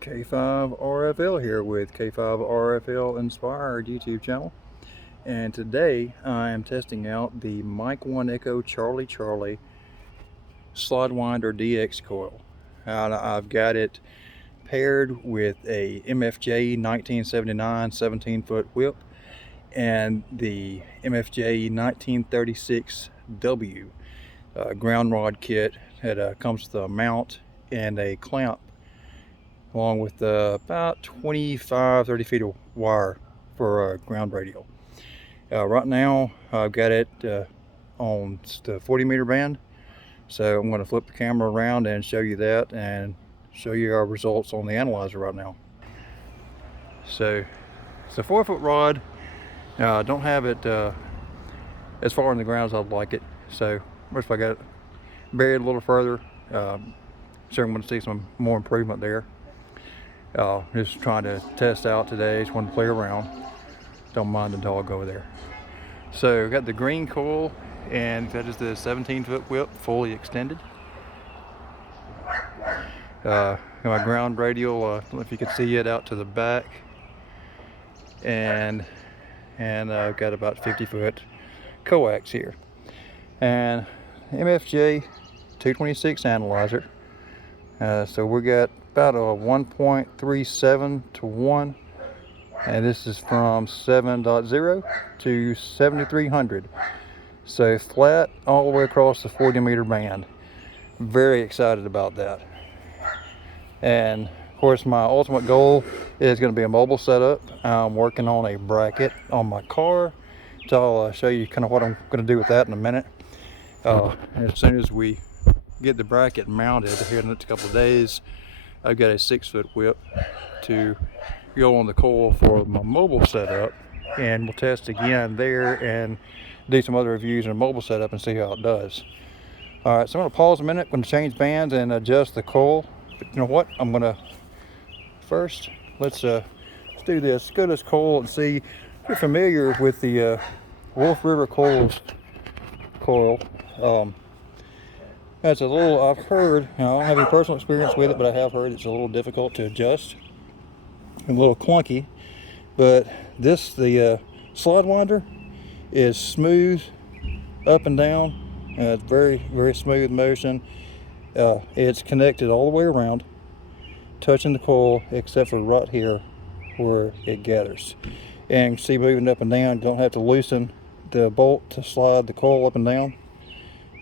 K5RFL here with K5RFL Inspired YouTube channel, and today I am testing out the Mike 1 Echo Charlie Charlie Slidewinder DX coil. I've got it paired with a MFJ-1979 17-foot whip and the MFJ-1976W ground rod kit that comes with a mount and a clamp, along with about 25-30 feet of wire for a ground radio. Right now I've got it on the 40-meter band, so I'm going to flip the camera around and show you that and show you our results on the analyzer right now. So it's a 4-foot rod. I don't have it as far in the ground as I'd like it, so if I got it buried a little further, sure I'm going to see some more improvement there. Just trying to test out today. Just want to play around. Don't mind the dog over there. So I've got the green coil, and that is the 17-foot whip fully extended. My ground radial, I don't know if you can see it out to the back, and I've got about 50-foot coax here, and MFJ 226 analyzer. So we got about a 1.37 to 1, and this is from 7.0 to 7300, so flat all the way across the 40-meter band. Very excited about that. And of course my ultimate goal is going to be a mobile setup. I'm working on a bracket on my car, so I'll show you kind of what I'm going to do with that in a minute. As soon as we get the bracket mounted here in the next couple of days, I've got a 6-foot whip to go on the coil for my mobile setup, and we'll test again there and do some other reviews in a mobile setup and see how it does. Alright, so I'm going to pause a minute. I'm going to change bands and adjust the coil. But you know what? I'm going to first, let's do this. Let's go to this coil and see if you're familiar with the Wolf River coils coil. That's a little, I've heard, I don't have any personal experience with it, but I have heard it's a little difficult to adjust and a little clunky. But this, the Slidewinder, is smooth up and down. It's very, very smooth motion. It's connected all the way around, touching the coil except for right here where it gathers. And you can see moving up and down, you don't have to loosen the bolt to slide the coil up and down,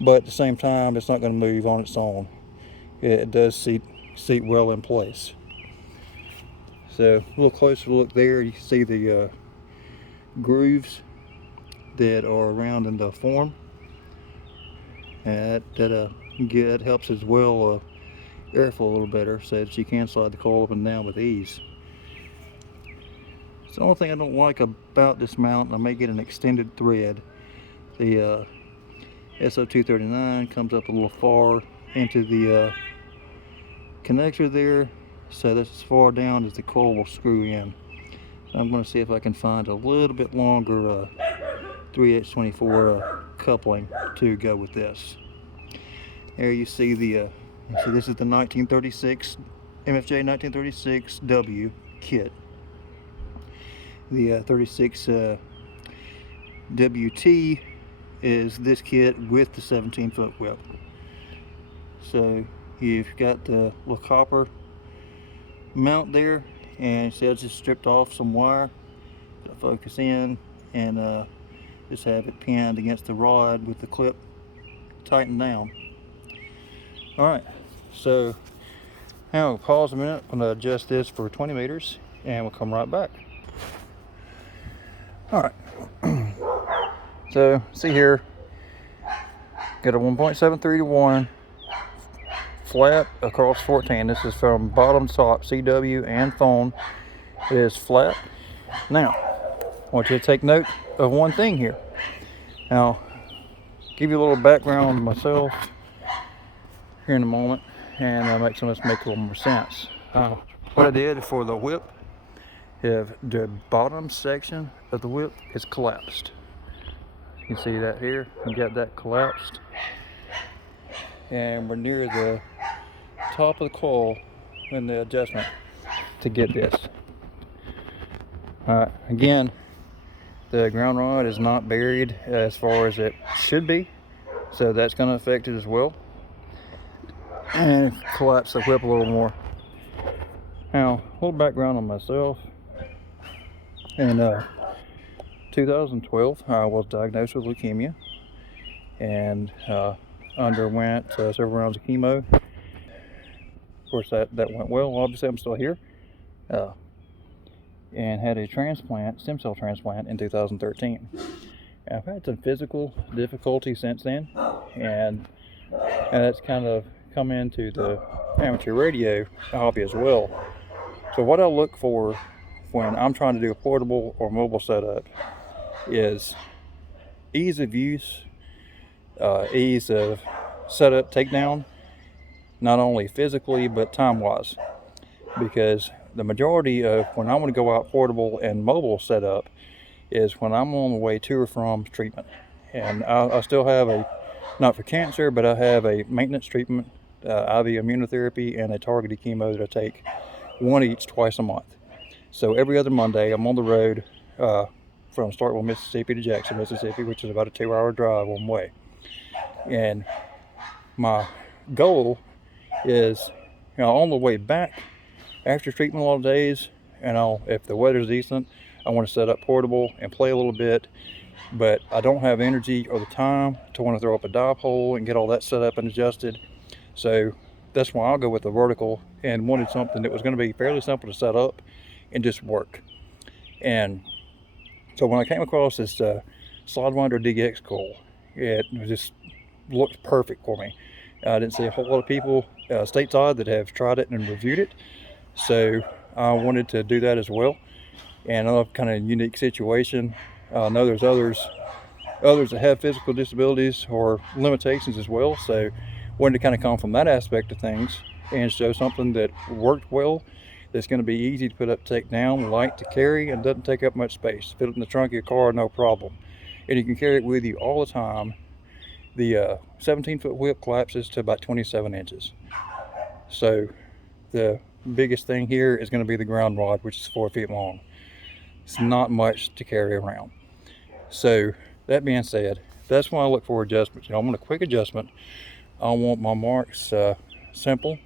but at the same time it's not going to move on its own. It does seat well in place. So a little closer look there, you can see the grooves that are around in the form, and that helps as well airflow a little better, so that you can slide the coil up and down with ease. It's the only thing I don't like about this mount. I may get an extended thread. The SO239 comes up a little far into the connector there, so that's as far down as the coil will screw in. So I'm going to see if I can find a little bit longer 3H24 coupling to go with this. There you see the this is the 1936 MFJ 1936W kit. The 36 WT is this kit with the 17-foot whip. So you've got the little copper mount there, and see I just stripped off some wire to focus in, and just have it pinned against the rod with the clip tightened down. Alright, so now we'll pause a minute. I'm going to adjust this for 20 meters and we'll come right back. Alright, so see here, got a 1.73 to 1 flat across 14. This is from bottom to top, CW and phone. It is flat. Now I want you to take note of one thing here. Now give you a little background on myself here in a moment, and make some of this make a little more sense. What I did for the whip, if the bottom section of the whip is collapsed, you can see that here. You got that collapsed, and we're near the top of the coil in the adjustment. to get this. Again, the ground rod is not buried as far as it should be, so that's going to affect it as well, and collapse the whip a little more. Now, a little background on myself. In 2012, I was diagnosed with leukemia and underwent several rounds of chemo. Of course, that went well. Obviously, I'm still here. And had a transplant, stem cell transplant, in 2013. I've had some physical difficulty since then, and that's kind of come into the amateur radio hobby as well. So what I look for when I'm trying to do a portable or mobile setup is ease of use, ease of setup, takedown, not only physically but time-wise, because the majority of when I want to go out portable and mobile setup is when I'm on the way to or from treatment. And I still have a, not for cancer, but I have a maintenance treatment, IV immunotherapy, and a targeted chemo that I take one each twice a month. So every other Monday I'm on the road from Starkville, Mississippi to Jackson, Mississippi, which is about a 2-hour drive one way. And my goal is, on the way back after treatment a lot of days, and if the weather's decent, I want to set up portable and play a little bit, but I don't have energy or the time to want to throw up a dipole and get all that set up and adjusted. So that's why I'll go with the vertical, and wanted something that was going to be fairly simple to set up and just work. And so when I came across this Slidewinder DX coil, it just looked perfect for me. I didn't see a whole lot of people stateside that have tried it and reviewed it, so I wanted to do that as well. And another kind of unique situation, I know there's others that have physical disabilities or limitations as well, so wanted to kind of come from that aspect of things and show something that worked well, that's going to be easy to put up, take down, light to carry, and doesn't take up much space. Fit it in the trunk of your car, no problem, and you can carry it with you all the time. The 17-foot whip collapses to about 27 inches. So the biggest thing here is going to be the ground rod, which is 4 feet long. It's not much to carry around. So that being said, that's why I look for adjustments. I want a quick adjustment. I want my marks simple.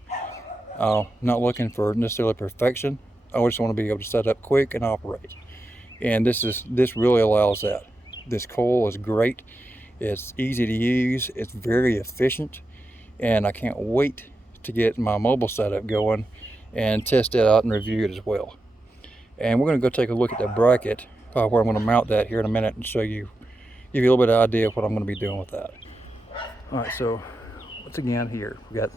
Not looking for necessarily perfection. I just want to be able to set up quick and operate. And this really allows that. This coil is great. It's easy to use. It's very efficient, and I can't wait to get my mobile setup going and test it out and review it as well. And we're going to go take a look at that bracket where I'm going to mount that here in a minute and show you, give you a little bit of idea of what I'm going to be doing with that. All right, so once again here we got,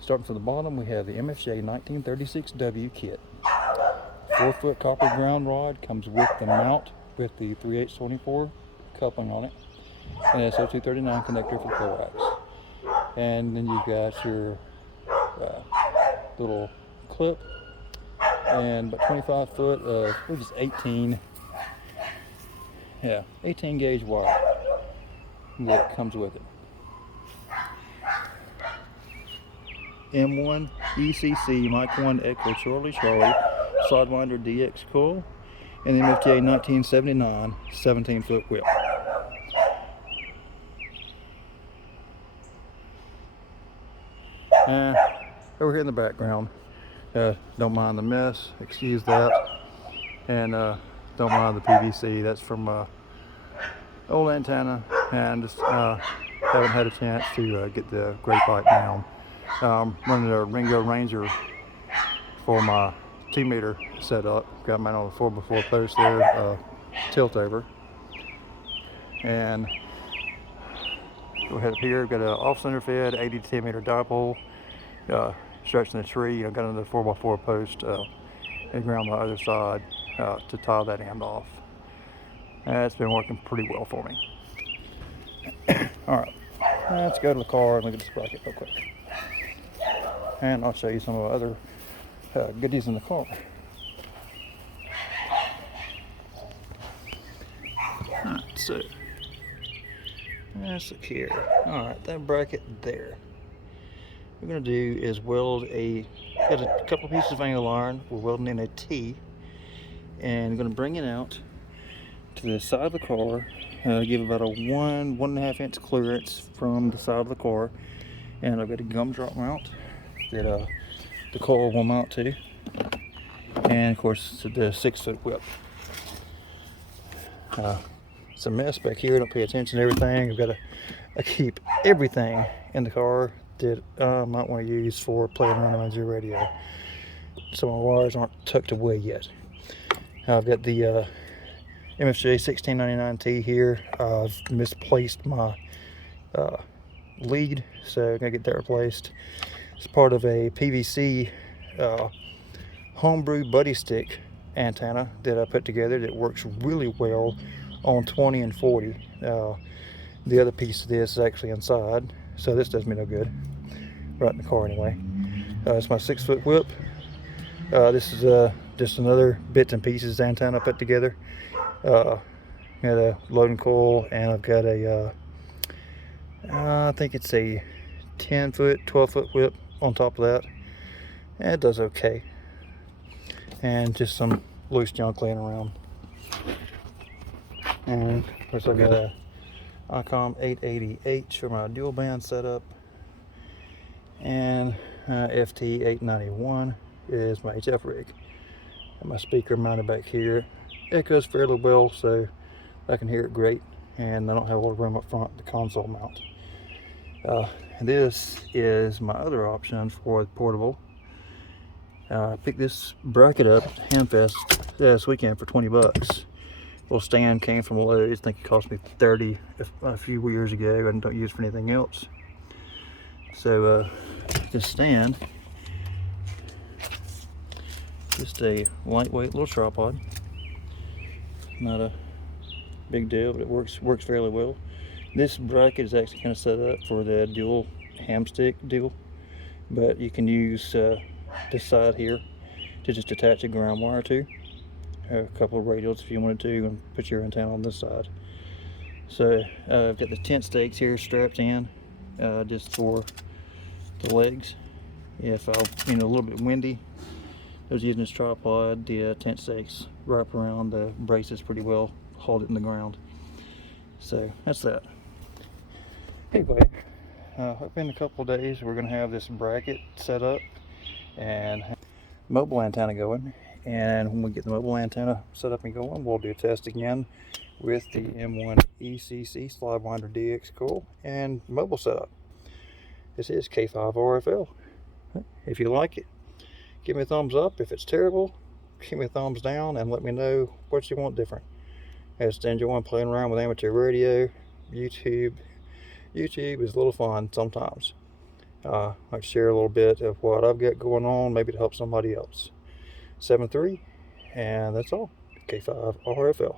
starting from the bottom, we have the MFJ-1976W kit. 4-foot copper ground rod comes with the mount with the 3/8-24 coupling on it, and SO239 connector for coax. And then you've got your little clip and about 25 foot of, which is 18 gauge wire that comes with it. M1ECC Mike 1 Echo Charlie Slidewinder DX coil, and the MFJ-1979 17-foot whip. Over here in the background, don't mind the mess, excuse that, and don't mind the PVC. That's from old antenna, and just haven't had a chance to get the gray pipe down. Running a Ringo Ranger for my 2-meter setup. Got mine on a 4x4 post there, tilt over. And go ahead up here, got an off-center fed 80 to 10 meter dipole, stretching the tree. Got another 4x4 post and ground on the other side to tie that end off. And it's been working pretty well for me. All right, let's go to the car and look at this bracket real quick. And I'll show you some of the other goodies in the car. Alright, so let's look here. Alright, that bracket there. What we're going to do is weld a got a couple pieces of angle iron. We're welding in a T, and I'm going to bring it out to the side of the car. Give about a 1.5 inch clearance from the side of the car, and I've got a gumdrop mount that the coil will mount to, and of course the 6-foot whip. It's a mess back here. I don't pay attention to everything. I keep everything in the car that I might want to use for playing around on my radio, so my wires aren't tucked away yet. I've got the MFJ-1979 here. I've misplaced my lead, so I'm gonna get that replaced. It's part of a PVC homebrew buddy stick antenna that I put together that works really well on 20 and 40. The other piece of this is actually inside, so this does me no good. Right in the car anyway. It's my 6-foot whip. This is just another bits and pieces antenna I put together. Got a loading coil, and I've got a I think it's a 10-foot, 12-foot whip on top of that. And it does okay. And just some loose junk laying around. And of course I've got a ICOM 880H for my dual band setup, and FT 891 is my HF rig. And my speaker mounted back here. Echoes fairly well, so I can hear it great, and I don't have a lot of room up front, the console mount. This is my other option for the portable. I picked this bracket up at Handfest this weekend for 20 bucks. Little stand came from Lowe's. I think it cost me 30 a few years ago, and don't use it for anything else. So this stand, just a lightweight little tripod. Not a big deal, but it works fairly well. This bracket is actually kind of set up for the dual ham stick deal, but you can use this side here to just attach a ground wire to. A couple of radials if you wanted to, and put your antenna on this side. So I've got the tent stakes here strapped in just for the legs. If a little bit windy, I was using this tripod, the tent stakes wrap around the braces pretty well, hold it in the ground. So that's that. Anyway, in a couple of days we're going to have this bracket set up and mobile antenna going. And when we get the mobile antenna set up and going, we'll do a test again with the M1ECC Slidewinder DX coil and mobile setup. This is K5 RFL. If you like it, give me a thumbs up. If it's terrible, give me a thumbs down and let me know what you want different. I just enjoy playing around with amateur radio. YouTube is a little fun sometimes. I like to share a little bit of what I've got going on, maybe to help somebody else. 7.3, and that's all. K5 RFL.